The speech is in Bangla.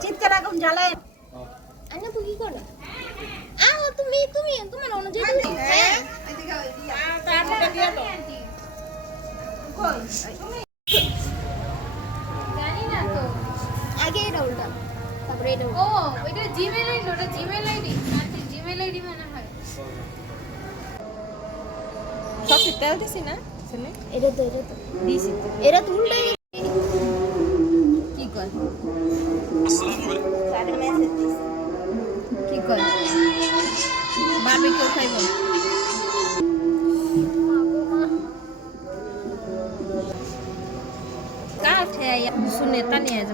চিৎকার আগুন জ্বালায় আন্না তুই কি করো তুমি তোমার অনুযায়ী জানি না তো আগে এটা উল্টা তারপরে এটা ও ওইটা জিমেল আইডি ওটা Gmail ID aunty Gmail ID মনে হয় সব তেল দিছি না এটা তো দিছি এটা তো উল্টাই কি কয় কি কয় বাবে কেউ খাইব কাঠ है या सुने तनी है